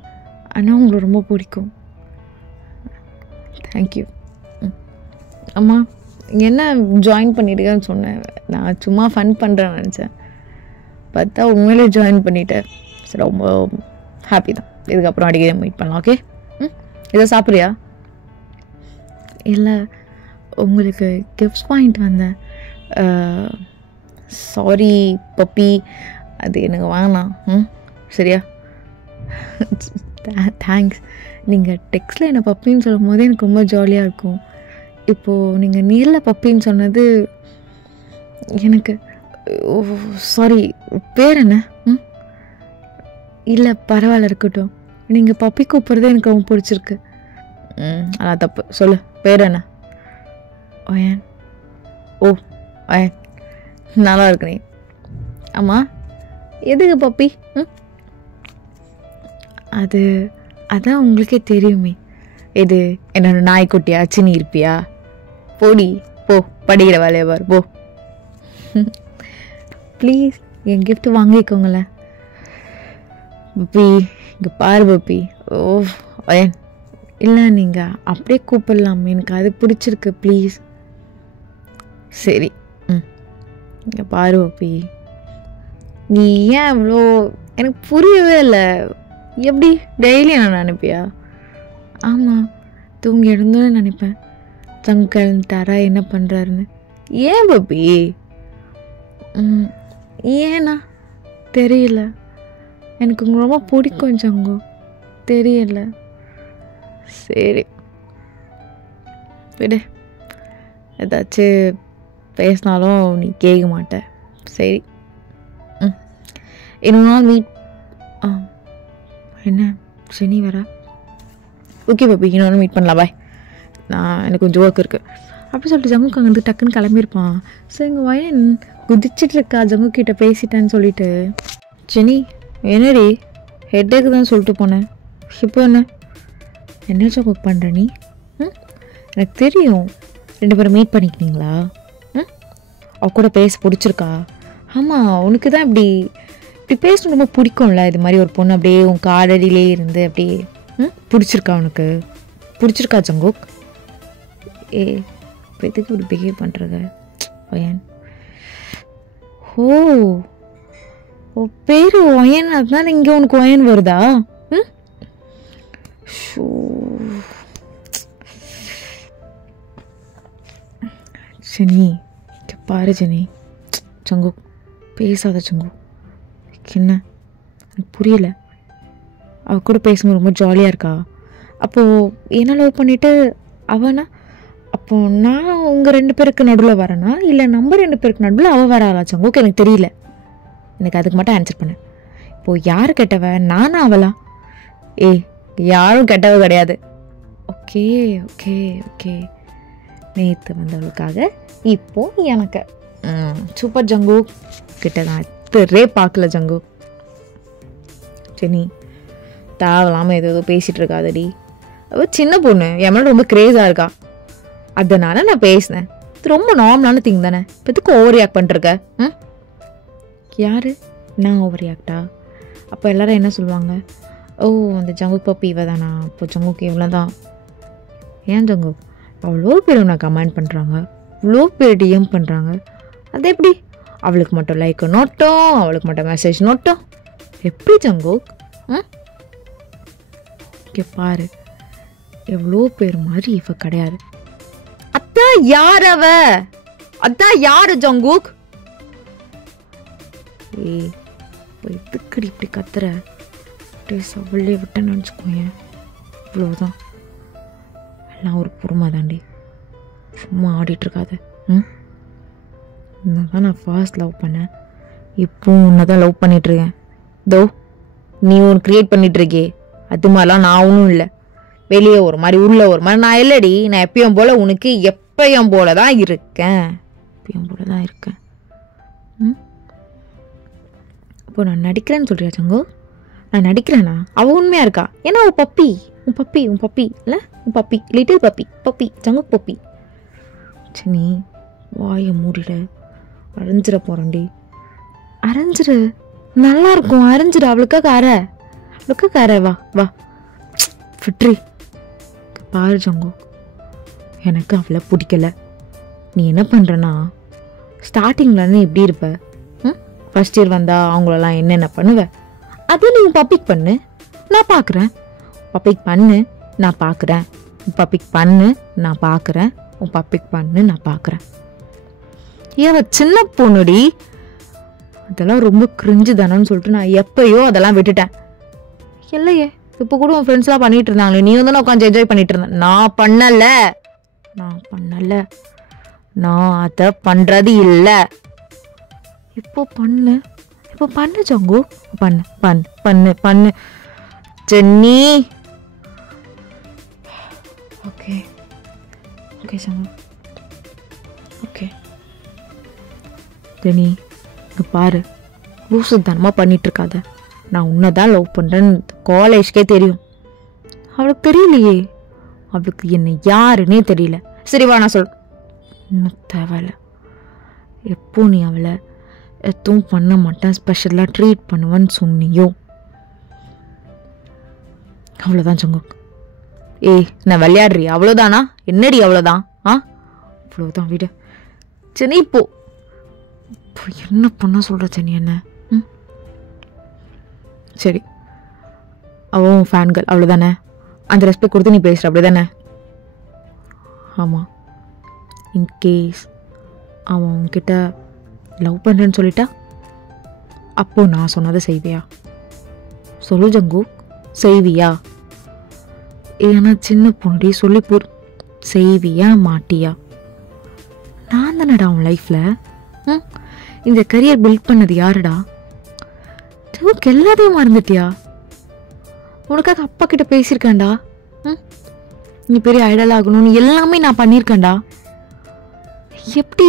ஆனால் உங்களை ரொம்ப பிடிக்கும். தேங்க்யூ. அம்மா என்ன ஜாயின் பண்ணியிருக்கேன்னு சொன்னேன், நான் சும்மா ஃபன் பண்ணுறேன்னு நினச்சேன், பார்த்தா உண்மையிலே ஜாயின் பண்ணிட்டேன். சரி ரொம்ப ஹாப்பி தான். இதுக்கப்புறம் அடிக்கடி மீட் பண்ணலாம். ஓகே? இதை சாப்பிட்றியா? இல்லை உங்களுக்கு கிஃப்ட்ஸ் வாங்கிட்டு வந்தேன். சாரி பப்பி, அது எனக்கு வேணாம். சரியா? தேங்க்ஸ். நீங்கள் டெக்ஸ்டில் என்னை பப்பின்னு சொல்லும் போதே எனக்கு ரொம்ப ஜாலியாக இருக்கும். இப்போது நீங்கள் நேரில் பப்பின்னு சொன்னது எனக்கு சாரி பேர் என்ன? இல்லை பரவாயில்ல இருக்கட்டும், நீங்கள் பப்பி கூப்பிட்றது எனக்கு ரொம்ப பிடிச்சிருக்கு. அதான் தப்பு, சொல்லு பேர் என்ன? ஒயன். ஓ ஒயன், நல்லா இருக்கு நீ. ஆமாம் எதுக்கு பப்பி? அதான் உங்களுக்கே தெரியுமே. எது என்னோட நாய்க்குட்டியா சின்னி இருப்பியா? போடி போ, படிக்கிற வேலையை பாரு போ. ப்ளீஸ் என் கிஃப்ட் வாங்கிக்கோங்களேன். பப்பி இங்கே பாரு பப்பி. ஓ ஒயன், இல்லை நீங்கள் அப்படியே கூப்பிடலாம், எனக்கு அது பிடிச்சிருக்கு ப்ளீஸ். சரி இங்கே பாரு பப்பி, நீ ஏன் இவ்வளோ, எனக்கு புரியவே இல்லை. எப்படி டெய்லி நான் நினைப்பியா? ஆமாம், தூங்கி எழுந்தோன்னு நினைப்பேன் தங்கல்ட்டாரா என்ன பண்ணுறாருன்னு. ஏன் பப்பி? ஏன்னா தெரியல, எனக்கு உங்க ரொம்ப பிடிக்கும் சங்கோ, தெரியல. சரி விடு, ஏதாச்சும் பேசினாலும் நீ கேட்க மாட்ட. சரி இன்னொரு நாள் மீட். என்ன சனி வர? ஓகே பப்பி, இன்னொரு மீட் பண்ணலாம், பாய். எனக்கு கொஞ்சம் ஒர்க் இருக்குது அப்படி சொல்லிட்டு ஜங்குக்கு அங்கே வந்து டக்குன்னு கிளம்பியிருப்பான். சரி எங்கள் வயன் குதிச்சிட்டு இருக்கா ஜங்கு கிட்ட பேசிட்டேன்னு சொல்லிட்டு. ஜெனி என்னடி ஹெட்டேக்கு தான் சொல்லிட்டு போனேன், இப்போ என்ன ஜங்குக் பண்ணுற நீ? எனக்கு தெரியும், 2 பேரும் மீட் பண்ணிக்கினீங்களா? அவ கூட பேச பிடிச்சிருக்கா? ஆமாம், உனக்கு தான் இப்படி பேசணும் ரொம்ப பிடிக்கும்ல, இது மாதிரி ஒரு பொண்ணு அப்படியே உன் காலடியிலே இருந்து அப்படியே பிடிச்சிருக்கா? உனக்கு பிடிச்சிருக்கா ஜங்குக்? இப்போ எதுக்கு இப்படி பிஹேவ் பண்ணுறது ஒயன்? ஓ பேர் ஒயன், அதனால இங்கே உனக்கு ஒயன் வருதா? ஷோ ஜெனி பாரு ஜெனி, ஜங்குக் பேசாத ஜங்குக். என்ன எனக்கு புரியல, அவ கூட பேசும்போது ரொம்ப ஜாலியாக இருக்கா. அப்போது என்ன லவ் பண்ணிவிட்டு அவனா, அப்போது நான் உங்கள் 2 பேருக்கு நடுவில் வரேனா இல்லை நம்ம 2 பேருக்கு நடுவில் அவள் வராளா ஜங்குக்? எனக்கு தெரியல, எனக்கு அதுக்கு மட்டும் ஆன்சர் பண்ணு. இப்போது யார் கெட்டவ, நானா அவளா? யாரும் கெட்டவ கிடையாது. ஓகே ஓகே ஓகே, நேற்று வந்தவளுக்காக இப்போ எனக்கு சூப்பர் ஜங்குக் கிட்ட நான் எத்தரே பார்க்கல ஜங்குக். சரி தேவையில்லாமல் ஏதோ பேசிகிட்டு இருக்காதடி, அவள் சின்ன பொண்ணு, என் மேலே ரொம்ப க்ரேஸாக இருக்கா, அதனால நான் பேசினேன். இது ரொம்ப நார்மலான திங் தானே, இப்போ எதுக்கு ஓவர் ரியாக்ட் பண்ணிருக்க? யார் நான் ஓவர் ரியாக்டா? அப்போ எல்லாரும் என்ன சொல்லுவாங்க? ஓ அந்த ஜங்குக் பப்பி இவ தானா, இப்போ ஜங்குக் இவ்வளோ தான். ஏன் ஜங்குக் அவ்வளோ பேர் நான் கமெண்ட் பண்ணுறாங்க, இவ்வளோ பேர் டிஎம் பண்ணுறாங்க, அது எப்படி? அவளுக்கு மட்டும் லைக் நோட்டும், அவளுக்கு மட்டும் மெசேஜ் நோட்டும், எப்படி ஜங்குக்? இங்கே பாரு, எவ்வளோ பேர் மாதிரி இவ கிடையாது. அதான் யார் அவ? அதான் யாரு ஜங்குக்? எதுக்கடி இப்படி கத்துற? அவளே விட்டேன்னு நினச்சிக்கோங்க, இவ்வளோதான். எல்லாம் ஒரு பொறுமை தாண்டி, சும்மா ஆடிட்டுருக்காது. தான் நான் ஃபர்ஸ்ட் லவ் பண்ணேன், இப்போ உன்னை தான் லவ் பண்ணிகிட்ருக்கேன். தோ நீ ஒன்று க்ரியேட் பண்ணிகிட்ருக்கே, அது மாதிரிலாம் நான் ஒன்றும் இல்லை. வெளியே ஒரு மாதிரி உள்ள ஒரு மாதிரி நான் இல்லடி, நான் எப்பயும் போல் உனக்கு எப்பயும் போல தான் இருக்கேன், எப்பயும் போல தான் இருக்கேன். இப்போ நான் நடிக்கிறேன்னு சொல்கிறியா ஜங்கு? நான் நடிக்கிறேனா? அவள் உண்மையாக இருக்கா? ஏன்னா அவள் பப்பி. உன் பப்பி இல்லை, உன் puppy, little puppy Jungkook puppy. சரி வாயை மூடிட. அரைஞ்சிட போகிறேன்டி. அரைஞ்சிரு, நல்லா இருக்கும். அரைஞ்சிரு. அவளுக்காக அரை. வா ஃபிட்ரி. பாரு ஜங்கு, எனக்கு அவளை பிடிக்கல. நீ என்ன பண்ணுறனா, ஸ்டார்டிங்லேருந்து எப்படி இருப்ப? ஃபர்ஸ்ட் இயர் வந்தால் அவங்களெல்லாம் என்னென்ன பண்ணுவேன், அதை நீ பப்பிக் பண்ணு, நான் பார்க்குறேன். பப்பிக் பண்ணு, நான் பார்க்குறேன். பப்பிக் பண்ணு, நான் பார்க்குறேன். உன் பப்பிக் பண்ணு, நான் பார்க்குறேன். ஏன் சின்ன பொண்ணுடி, அதெல்லாம் ரொம்ப கிரிஞ்சு தானேன்னு சொல்லிட்டு நான் எப்பயோ அதெல்லாம் விட்டுட்டேன். இல்லையே, இப்போ கூட உன் ஃப்ரெண்ட்ஸ்லாம் பண்ணிட்டு இருந்தாங்களே, நீ வந்து உட்காந்து என்ஜாய் பண்ணிட்டு இருந்தேன். நான் பண்ணல, நான் அதை பண்ணுறது இல்லை. இப்போ பண்ணு ஜங்கு, பண்ணு ஜென்னி. ஓகே ஜங்கு, ஓகே ஜெனி. இங்கே பாரு, லூசுத்தனமாக பண்ணிட்டு இருக்காத. நான் உன்னைதான் லவ் பண்ணுறேன்னு காலேஜ்க்கே தெரியும். அவளுக்கு தெரியலையே, அவளுக்கு என்ன யாருன்னே தெரியல. சரிவா, நான் இன்னும் தேவையில்ல. எப்போ நீ அவளை எதுவும் பண்ண மாட்டேன், ஸ்பெஷலாக ட்ரீட் பண்ணுவேன்னு சொன்னியோ அவ்வளோதான் ஜங்குக். நான் விளையாடுறி அவ்வளோதானா? என்னடி அவ்வளோதான்? அவ்வளோதான் விட. சரி இப்போ என்ன பண்ண சொல்கிற சனி என்ன? சரி, அவன் ஃபேன்கள் அவ்வளோதானே? அந்த ரெஸ்பெக்ட் கொடுத்து நீ பேசுகிற அப்படி தானே? ஆமாம். இன்கேஸ் அவன் உன்கிட்ட லவ் பண்ணுறேன்னு சொல்லிட்டா, அப்போ நான் சொன்னதை செய்வியா? சொல்லு ஜங்கு, செய்வியா? ஏன்னா சின்ன பொண்ணுடி, சொல்லி செய்வியா மாட்டியா? நான் தானடா உன் லைஃப்பில் இந்த கரியர் பில்ட் பண்ணது யாருடா? ஜங்குக்கு எல்லாத்தையும் மறந்துட்டியா? உனக்காக அப்பா கிட்ட பேசியிருக்கேன்டா. நீ பெரிய ஐடல் ஆகணும்னு எல்லாமே நான் பண்ணியிருக்கேன்டா. எப்படி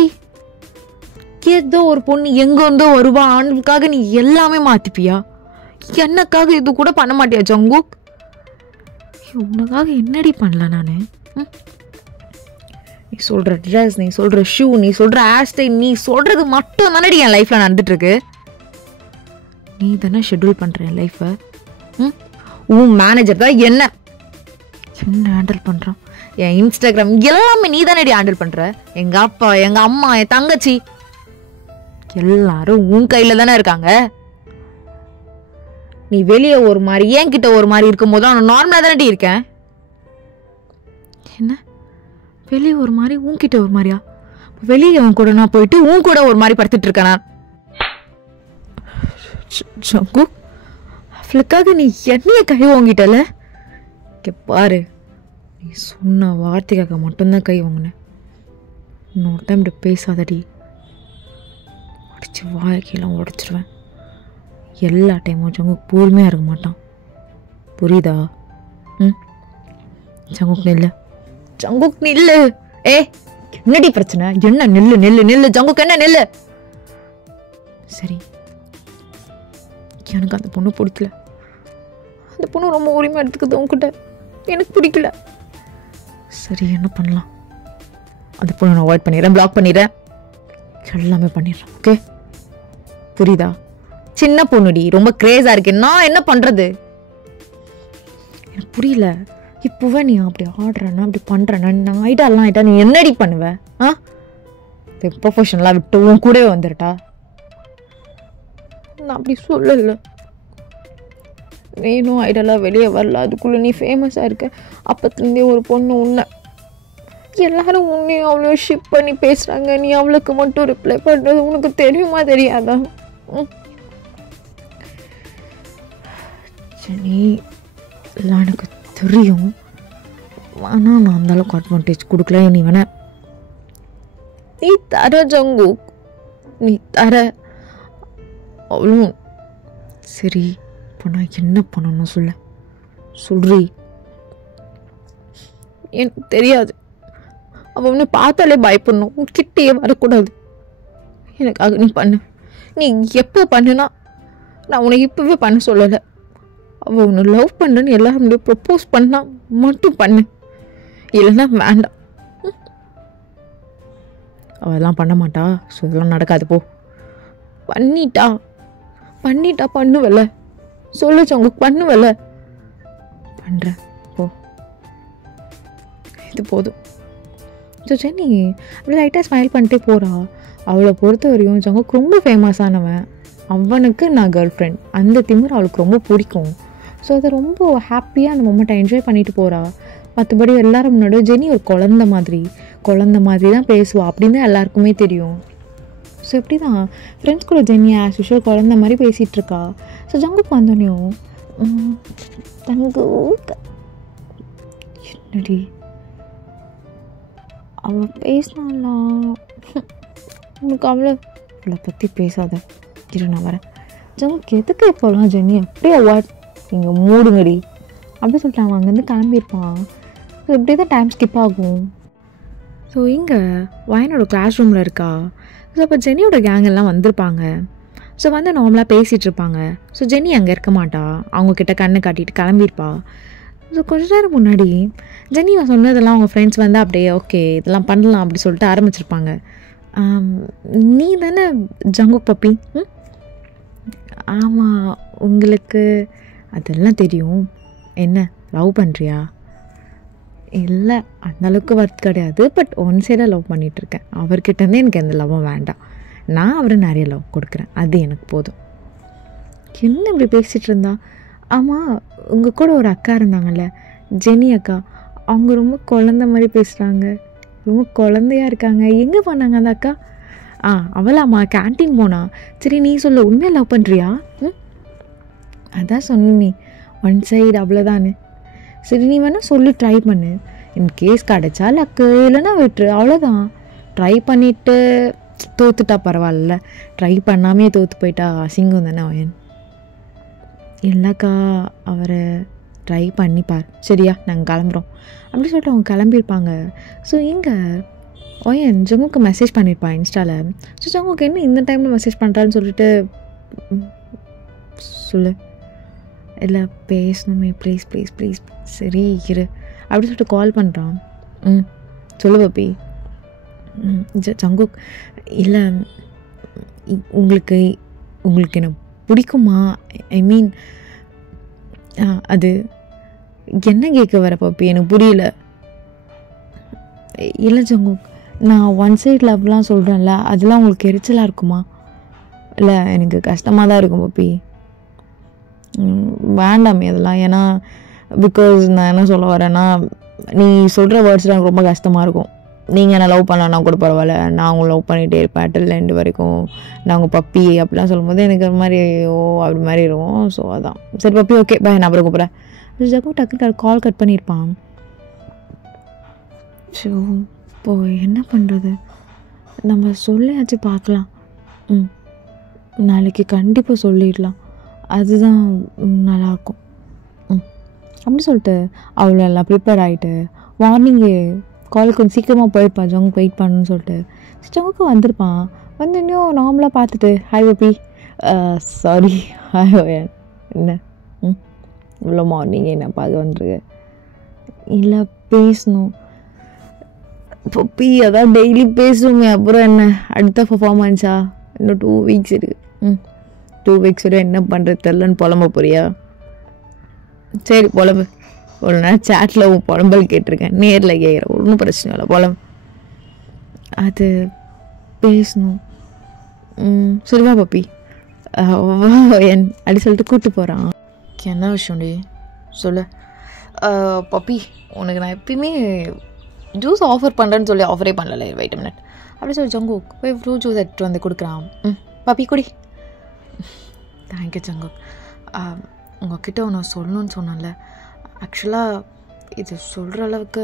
ஏதோ ஒரு பொண்ணு எங்க இருந்தோ வருவா, ஆணுக்காக நீ எல்லாமே மாத்திப்பியா? என்னக்காக இது கூட பண்ண மாட்டியா ஜங்குக்? உனக்காக என்னடி பண்ணல நானு? நீ சொல்ற ட்ரெஸ், நீ சொல்ற ஷூ, நீ சொல்ற ஹேர் ஸ்டைல், நீ சொல்றது மட்டும் தானடி என் லைஃப்ல நடந்துட்டு இருக்கு. நீ தானே ஷெட்யூல் பண்ற என் லைஃபை. உன் மேனேஜர் தான் என்ன ஹேண்டில் பண்றான். என் இன்ஸ்டாகிராம் எல்லாமே நீ தானடி ஹேண்டில் பண்ற. எங்க அப்பா, எங்க அம்மா, என் தங்கச்சி எல்லாரும் உன் கையில தானே இருக்காங்க. நீ வெளியே ஒரு மாதிரி, என்கிட்ட ஒரு மாதிரி இருக்கும் போது நான் நார்மலா தானே இருக்கேன். என்ன வெளியே ஒரு மாதிரி, உன்கிட்ட ஒரு மாதிரியா? வெளியே அவன் கூட நான் போயிட்டு உன் கூட ஒரு மாதிரி படுத்துட்டு இருக்கேன் நான். ஜங்கு, அவளுக்காக நீ என்னைய கை வாங்கிட்டல. பாரு, நீ சொன்ன வார்த்தைக்காக மட்டும்தான் கை வாங்கினேன். இன்னொரு டைம் இப்படி பேசாதடி, உடச்சி வாய்க்கெல்லாம் உடச்சிருவேன். எல்லா டைமும் ஜங்குக் பொறுமையாக இருக்க மாட்டான், புரியுதா? ஜங்குக் நில்லு. என்னடி பிரச்சனை? என்ன நில்லு ஜங்குக், என்ன நில்லு. சரி, எனக்கு அந்த பொண்ணு பிடிக்கல. அந்த பொண்ணு ரொம்ப உரிமை எடுத்துக்குது உங்ககிட்ட, எனக்கு பிடிக்கல. சரி, என்ன பண்ணலாம்? அந்த பொண்ணை நான் அவாய்ட் பண்ணிடுறேன், பிளாக் பண்ணிடுறேன், எல்லாமே பண்ணிடுறேன். ஓகே, புரியுதா? சின்ன பொண்ணுடி, ரொம்ப கிரேஸா இருக்கு. நான் என்ன பண்றது? எனக்கு புரியல. இப்போவே நீ அப்படி ஆடுறேன்னா, அப்படி பண்றேன்னா, நான் ஆயிட்டா நீ என்னடி பண்ணுவ? ப்ரொஃபஷனலாக விட்டு உன் கூடவே வந்துருட்டா? நான் அப்படி சொல்லல. நீனும் ஐடலாக வெளியே வரல, அதுக்குள்ளே நீ ஃபேமஸாக இருக்க. அப்பத்துலேருந்தே ஒரு பொண்ணு உன்னை எல்லாரும் உன்னையும் அவ்வளோ ஷிப் பண்ணி பேசுகிறாங்க. நீ அவளுக்கு மட்டும் ரிப்ளை பண்ணுறது உனக்கு தெரியுமா தெரியாதா? சரி, எல்லாம் எனக்கு தெரியும். ஆனால் நான் அந்தளவுக்கு அட்வான்டேஜ் கொடுக்கல. நீ வேணா நீ தர ஜங்கு, நீ தர அவளும். சரி, இப்போ நான் என்ன பண்ணணும் சொல்றி. எனக்கு தெரியாது. அவள் ஒன்று பார்த்தாலே பயப்படணும், கிட்டே வரக்கூடாது. எனக்காக நீ பண்ணு. நீ எப்போ பண்ணுனா, நான் உனக்கு இப்போவே பண்ண சொல்லலை. அவள் உன்னை லவ் பண்ணுறேன்னு எல்லாரும் முடியும் ப்ரப்போஸ் பண்ணால் மட்டும் பண்ணு, இல்லைன்னா வேண்டாம். அவெல்லாம் பண்ண மாட்டா. ஸோ இதெல்லாம் நடக்காது. போ. பண்ணிட்டா பண்ணுவல. சொல்லுச்சு உங்களுக்கு பண்ணுவல. பண்ணுறேன் போ. இது போதும். ஸோ ஜெனி அப்படி லைட்டாக ஸ்மைல் பண்ணிட்டே போகிறா. அவளை பொறுத்த வரையும் ஜங்குக் ரொம்ப ஃபேமஸானவன். அவனுக்கு நான் கேர்ள் ஃப்ரெண்ட். அந்த திமிர் அவளுக்கு ரொம்ப பிடிக்கும். ஸோ அதை ரொம்ப ஹாப்பியாக அந்த மொமெண்ட்டை என்ஜாய் பண்ணிட்டு போகிறா. மற்றபடி எல்லோரும் முன்னாடி ஜெனி ஒரு குழந்த மாதிரி தான் பேசுவாள் அப்படின்னு எல்லாருக்குமே தெரியும். ஸோ இப்படி தான் ஃப்ரெண்ட்ஸ் கூட ஜெனி ஆஸ் யூஷுவல் குழந்த மாதிரி பேசிகிட்ருக்கா. ஸோ ஜங்குக் வந்தோடனையும் தனக்கு என்னடி அவள் பேசினாலாம், உனக்கு அவளை பற்றி பேசாத, இரு நான் வரேன். ஜங்குக் எதுக்கு இப்போலாம் ஜெனி அப்படியே அவாய்ட், நீங்கள் மூடுங்கடி அப்படி சொல்லிட்டு அவன் அங்கேருந்து கிளம்பியிருப்பான். ஸோ இப்படி தான் டைம் ஸ்கிப் ஆகும். ஸோ இங்கே வயனோட கிளாஸ் ரூமில் இருக்கா. ஸோ அப்போ ஜெனியோட கேங் எல்லாம் வந்திருப்பாங்க. ஸோ வந்து நார்மலாக பேசிகிட்டு இருப்பாங்க. ஸோ ஜெனி அங்கே இருக்க மாட்டா, அவங்கக்கிட்ட கண்ணை காட்டிட்டு கிளம்பியிருப்பா. ஸோ கொஞ்ச நேரம் முன்னாடி ஜெனி சொன்னதெல்லாம் அவங்க ஃப்ரெண்ட்ஸ் வந்து அப்படியே ஓகே இதெல்லாம் பண்ணலாம் அப்படி சொல்லிட்டு ஆரம்பிச்சிருப்பாங்க. நீ தானே ஜங்குக் பப்பி? ஆமாம், உங்களுக்கு அதெல்லாம் தெரியும். என்ன லவ் பண்ணுறியா? இல்லை, அந்தளவுக்கு ஒர்த் கிடையாது. பட் ஒன் சைடாக லவ் பண்ணிகிட்ருக்கேன். அவர்கிட்டேருந்தே எனக்கு எந்த லவ்வும் வேண்டாம். நான் அவரை நிறைய லவ் கொடுக்குறேன், அது எனக்கு போதும். என்ன இப்படி பேசிகிட்டு இருந்தா? ஆமாம், உங்கள் கூட ஒரு அக்கா இருந்தாங்கல்ல, ஜெனி அக்கா, அவங்க ரொம்ப குழந்த மாதிரி பேசுகிறாங்க, ரொம்ப குழந்தையாக இருக்காங்க. எங்கே போனாங்க அந்த அக்கா? அவளாம்மா கேன்டீன் போனா. சரி நீ சொல்லு, உண்மையாக லவ் பண்ணுறியா? அதான் சொன்னி ஒன் சைடு அவ்வளோதானே. சரி நீ வேணால் சொல்லி ட்ரை பண்ணு. என் கேஸ் கிடச்சா லக்கு, இல்லைன்னா விட்டுரு, அவ்வளோதான். ட்ரை பண்ணிவிட்டு தோத்துட்டா பரவாயில்ல, ட்ரை பண்ணாமே தோற்று போயிட்டா அசிங்கம் தானே அவன். இல்லைக்கா, அவரை ட்ரை பண்ணிப்பார், சரியா நாங்கள் கிளம்புறோம் அப்படி சொல்லிட்டு அவங்க கிளம்பியிருப்பாங்க. ஸோ இங்கே ஒயன் ஜங்குக்கு மெசேஜ் பண்ணியிருப்பான் இன்ஸ்டாவில். ஸோ ஜங்குக்கு என்ன இந்த டைமில் மெசேஜ் பண்ணுறான்னு சொல்லிட்டு சொல்லு, இல்லை பேசணுமே ப்ளீஸ் ப்ளீஸ் ப்ளீஸ், சரி இரு அப்படி சொல்லிட்டு கால் பண்ணுறான். சொல்லு பப்பி. ஜங்குக், இல்லை உங்களுக்கு என்ன பிடிக்குமா? ஐ மீன் அது என்ன கேட்க வர பப்பி, எனக்கு புரியல. இல்லை ஜங்குக், நான் ஒன் சைட் லவ்லாம் சொல்கிறேன்ல, அதெல்லாம் உங்களுக்கு எரிச்சலாக இருக்குமா? இல்லை எனக்கு கஷ்டமாக தான் இருக்கும் பப்பி. வேண்டாமே அதெல்லாம். ஏன்னா பிகாஸ் நான் என்ன சொல்ல வரேன்னா, நீ சொல்கிற வேர்ட்ஸ் எனக்கு ரொம்ப கஷ்டமாக இருக்கும். நீங்கள் என்ன லவ் பண்ணலன்னா கூட பரவாயில்ல, நான் உங்களை லவ் பண்ணிகிட்டே இருப்பேன் டில் எண்டு வரைக்கும், நான் உங்கள் பப்பி அப்படிலாம் சொல்லும்போது எனக்கு ஒரு மாதிரி அப்படி மாதிரி இருக்கும். ஸோ அதான் சரி பப்பி ஓகே பாய், நான் அப்புறம் கூப்பிட்றேன். ஜக்கு டக்குன்னு கால் கட் பண்ணியிருப்பான். ஸோ இப்போ என்ன பண்ணுறது, நம்ம சொல்லியாச்சு பார்க்கலாம். நாளைக்கு கண்டிப்பாக சொல்லிடலாம், அதுதான் நல்லாயிருக்கும். அப்படி சொல்லிட்டு அவ்வளோ எல்லாம் ப்ரிப்பேர் ஆகிட்டு மார்னிங்கே காலேஜ் கொஞ்சம் சீக்கிரமாக போயிருப்பான். ஜங்குக்கு வெயிட் பண்ணணும்னு சொல்லிட்டு ஜங்குக்கு வந்திருப்பான். வந்து இன்னும் நார்மலாக பார்த்துட்டு ஹாய் பப்பி, சாரி ஹாய் ஓயன், என்ன இவ்வளோ மார்னிங் என்ன பார்க்க வந்துருக்கு? இல்லை பேசணும் பப்பி, அதான் டெய்லி பேசுவோமே, அப்புறம் என்ன அடுத்த பர்ஃபார்மன்ஸா? இன்னும் 2 வீக்ஸ் இருக்குது. 2 வீக்ஸ் வரை என்ன பண்ணுறது தெரிலன்னு புலம்ப போறியா? சரி புலம்பு. ஒரு நாள் சேட்டில் உன் புலம்பல் கேட்டிருக்கேன், நேரில் கேட்குறேன், ஒன்றும் பிரச்சனை இல்லை புலம்பு. அது பேசணும். சரிவா பப்பி என் அப்படி சொல்லிட்டு கூப்பிட்டு போகிறான். என்ன விஷயம்டி சொல்லு. பப்பி, உனக்கு நான் எப்பயுமே ஜூஸ் ஆஃபர் பண்ணுறேன்னு சொல்லி ஆஃபரே பண்ணல, வெயிட் மினிட் அப்படி சொல்லி ஜங்குக் போய் ஃப்ரூட் ஜூஸ் எடுத்துகிட்டு வந்து கொடுக்குறான். பப்பி குடி. Thank you Jungkook. உங்ககிட்ட ஒன்று சொல்லணும்னு சொன்னேன்ல, ஆக்சுவலாக இது சொல்கிற அளவுக்கு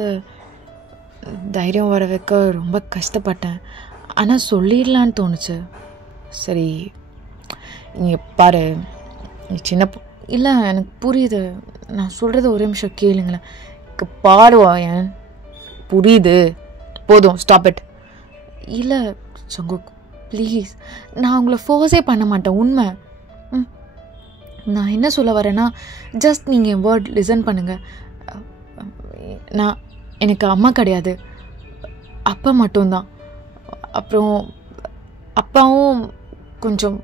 தைரியம் வர வைக்க ரொம்ப கஷ்டப்பட்டேன், ஆனால் சொல்லிடலான்னு தோணுச்சு. சரி இங்கே பாரு, சின்ன இல்லை எனக்கு புரியுது, நான் சொல்கிறது ஒரே நிமிஷம் கேளுங்களேன். பாருவா ஏன் புரியுது, போதும் ஸ்டாப் இட். இல்லை ஜங்குக் ப்ளீஸ், நான் உங்களை ஃபோர்ஸே பண்ண மாட்டேன், உண்மை. நான் என்ன சொல்ல வரேன்னா, ஜஸ்ட் நீங்கள் என் வேர்ட் லிசன் பண்ணுங்கள். எனக்கு அம்மா கிடையாது, அப்பா மட்டும்தான். அப்புறம் அப்பாவும் கொஞ்சம்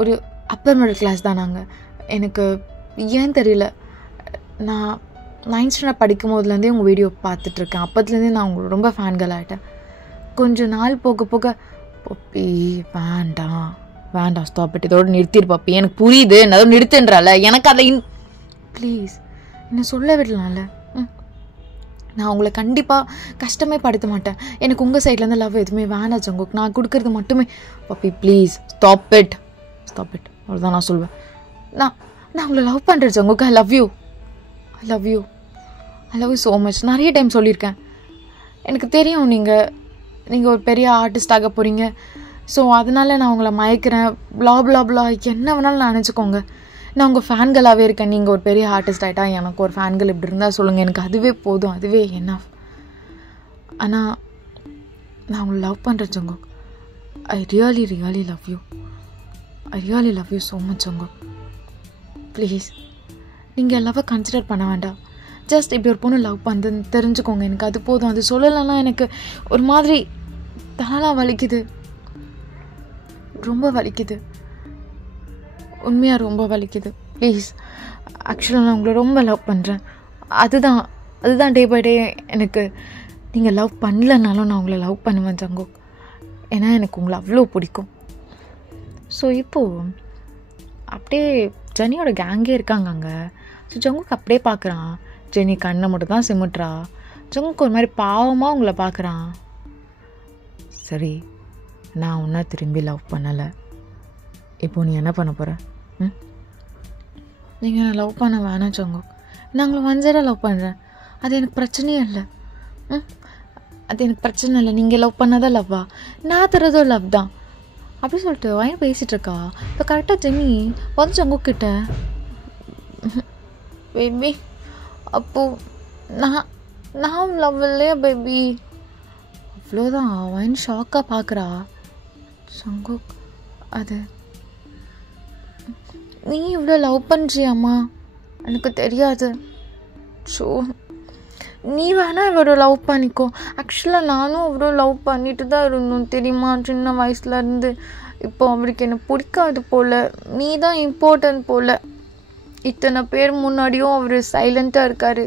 ஒரு அப்பர் மிடில் கிளாஸ் தான். நாங்கள் எனக்கு ஏன் தெரியல, நான் 9th ஸ்டாண்டர்ட் படிக்கும் போதுலேருந்தே உங்கள் வீடியோ பார்த்துட்ருக்கேன். அப்போத்துலேருந்தே நான் உங்களுக்கு ரொம்ப ஃபேன்கள் ஆகிட்டேன். கொஞ்சம் நாள் போக போக பப்பி வேண்டாம் ஸ்டாப் இட், இதோடு நிறுத்திடு பப்பி, எனக்கு புரியுது, அதோட நிறுத்துன்றால, எனக்கு அதை ப்ளீஸ் என்ன சொல்ல விடலாம்ல. நான் உங்களை கண்டிப்பாக கஷ்டமே படுத்த மாட்டேன். எனக்கு உங்கள் சைட்லேருந்து லவ் எதுவுமே வேண்டாம் ஜங்குக், நான் கொடுக்குறது மட்டுமே. பப்பி ப்ளீஸ் ஸ்டாப் இட் அவ்வளோதான் நான் சொல்வேன். நான் உங்களை லவ் பண்ணுறேன் Jungkook. I love you so much. நிறைய டைம் சொல்லியிருக்கேன். எனக்கு தெரியும் நீங்கள் ஒரு பெரிய ஆர்டிஸ்ட் ஆக போகிறீங்க. ஸோ அதனால் நான் உங்களை மயக்கிறேன், ப்ளா என்ன வேணாலும் நான் நினச்சிக்கோங்க. நான் உங்கள் ஃபேன்களாகவே இருக்கேன். நீங்கள் ஒரு பெரிய ஆர்டிஸ்ட் ஆகிட்டா எனக்கு ஒரு ஃபேன்கள் இப்படி இருந்தால் சொல்லுங்கள், எனக்கு அதுவே போதும், அதுவே என்ன. ஆனால் நான் உங்களை லவ் பண்ணுறேன் Jungkook. I really love you so much Jungkook. Please நீங்கள் லவ்வை கன்சிடர் பண்ண வேண்டாம். ஜஸ்ட் இப்படி ஒரு பொண்ணு லவ் பண்ணுதுன்னு தெரிஞ்சுக்கோங்க. எனக்கு அது போதும். அது சொல்லலைன்னா எனக்கு ஒரு மாதிரி தலைலாம் வலிக்குது, ரொம்ப வலிக்குது, உண்மையாக ரொம்ப வலிக்குது. ப்ளீஸ், ஆக்சுவலாக நான் உங்களை ரொம்ப லவ் பண்ணுறேன். அதுதான் டே பை டே எனக்கு. நீங்கள் லவ் பண்ணலனாலும் நான் உங்களை லவ் பண்ணுவேன் ஜங்குக். ஏன்னா எனக்கு உங்களை அவ்வளோ பிடிக்கும். ஸோ இப்போது அப்படியே ஜெனியோட கேங்கே இருக்காங்க அங்கே. ஸோ ஜங்குக் அப்படியே பார்க்குறான். ஜெனி கண்ணை மட்டும் தான் சிமிட்றா. ஜங்குக் ஒரு மாதிரி பாவமாக உங்களை பார்க்குறான். சரி, நான் உன்னை திரும்பி லவ் பண்ணலை, இப்போது நீ என்ன பண்ண போகிற? நீங்கள் நான் லவ் பண்ண வேணாம் ஜங்குக். நான் உங்களை வஞ்சராக லவ் பண்ணுறேன். அது எனக்கு பிரச்சனையே இல்லை. அது எனக்கு பிரச்சனை இல்லை. நீங்கள் லவ் பண்ணாதான் லவ்வா? நான் தரதும் லவ் தான் அப்படி சொல்லிட்டு வாங்கி பேசிகிட்டு இருக்கா. இப்போ கரெக்டாக ஜெனி வந்து ஜங்குக் கிட்ட, பேபி அப்போது நான் லவ் இல்லையா பேபி? அவ்வளோதான். அவன் ஷாக்காக பார்க்குறா. ஜங்குக், அது நீ இவ்வளோ லவ் பண்ணுறியாம்மா? எனக்கு தெரியாது. ஸோ நீ வேணா இவ்வளோ லவ் பண்ணிக்கோ. ஆக்சுவலாக நானும் அவ்வளோ லவ் பண்ணிட்டு தான் இருந்தோம் தெரியுமா, சின்ன வயசுலேருந்து. இப்போ அவருக்கு என்னை பிடிக்காது போல், நீ தான் இம்பார்ட்டன்ட் போல். இத்தனை பேர் முன்னாடியும் அவர் சைலண்ட்டாக இருக்கார்.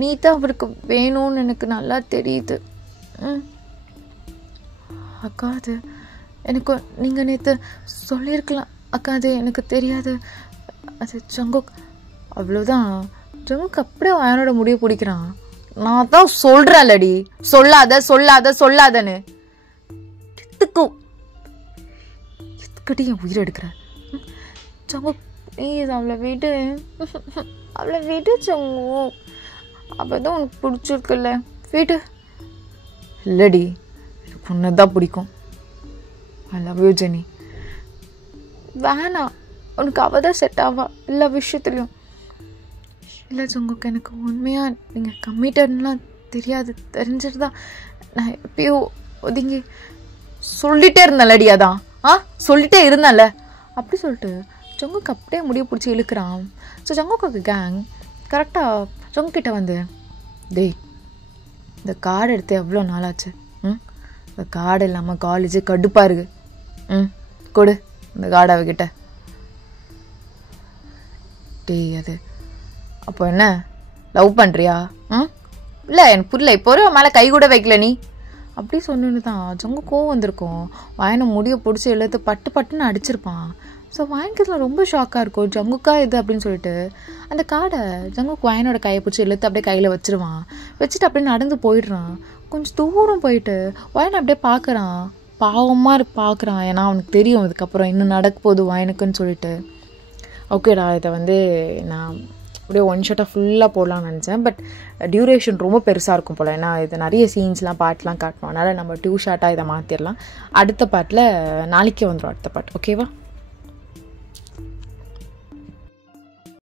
நீ தான் அவருக்கு வேணும்னு எனக்கு நல்லா தெரியுது. அக்கா, அது எனக்கு நீங்கள் நேற்று சொல்லியிருக்கலாம் அக்கா, அது எனக்கு தெரியாது. அது ஜங்குக். அவ்வளோதான். ஜங்குக் அப்படியே அவனோட முடிவு பிடிக்கிறான். நான் தான் சொல்கிறேன்லடி, சொல்லாதன்னு. எதுக்கடி என் உயிரை எடுக்கிற? ஜங்குக் ப்ளீஸ் அவளை விடு ஜங்குக். அப்போ தான் உனக்கு பிடிச்சிருக்குல்ல, விடு. இல்லடி, எனக்கு உன்னை தான் பிடிக்கும். I love you Jenny. வேணாம், உனக்கு அவள் தான் செட் ஆவா எல்லா விஷயத்துலையும். இல்லை ஜங்குக், எனக்கு உண்மையாக நீங்கள் கம்மிட்டட்லாம் தெரியாது. தெரிஞ்சிட்டு தான் நான் எப்பயோ ஒதுங்கி சொல்லிகிட்டே இருந்தேன்லடி. அதான் சொல்லிகிட்டே இருந்தேன்ல அப்படி சொல்லிட்டு ஜங்குக் அப்படியே முடிய பிடிச்சி இழுக்கிறான். ஸோ ஜங்குக்கு கேங் கரெக்டாக ஜங்குக்கிட்ட வந்து, டேய் இந்த கார்டு எடுத்து எவ்வளோ நாளாச்சு? இந்த கார்டு இல்லாமல் காலேஜு கடுப்பாக இருக்கு. கொடு இந்த கார்டு அவகிட்ட. டேய் அது அப்போ என்ன லவ் பண்ணுறியா? இல்லை எனக்கு புரியல. இப்போ ஒரு மேலே கை கூட வைக்கல நீ அப்படி சொன்னு தான் ஜங்குக் கோவம் வந்திருக்கும். வாயனை முடிய பிடிச்சி எழுத்து பட்டுன்னு அடிச்சிருப்பான். ஸோ வாங்கிக்கிறதுல ரொம்ப ஷாக்காக இருக்கும். ஜங்குக்கா இது அப்படின்னு சொல்லிட்டு அந்த கார்டை ஜங்குக் வாயனோட கையை பிடிச்சி இழுத்து அப்படியே கையில் வச்சுருவான். வச்சுட்டு அப்படியே நடந்து போயிடுறான். கொஞ்சம் தூரம் போயிட்டு வாயனை அப்படியே பார்க்குறான். பாவமாக பார்க்குறான். ஏன்னா அவனுக்கு தெரியும் இதுக்கப்புறம் இன்னும் நடக்க போகுது வாயனுக்குன்னு சொல்லிட்டு. ஓகேடா, இதை வந்து நான் அப்படியே ஒன் ஷாட்டாக ஃபுல்லாக போடலான்னு நினச்சேன். பட் டியூரேஷன் ரொம்ப பெருசாக இருக்கும் போல். ஏன்னா இது நிறைய சீன்ஸ்லாம் பாட்டெலாம் காட்டணும். அதனால் நம்ம 2 ஷார்ட்டாக இதை மாற்றிடலாம். அடுத்த பாட்டில் நாளைக்கே வந்துடும் அடுத்த பாட்டு. ஓகேவா?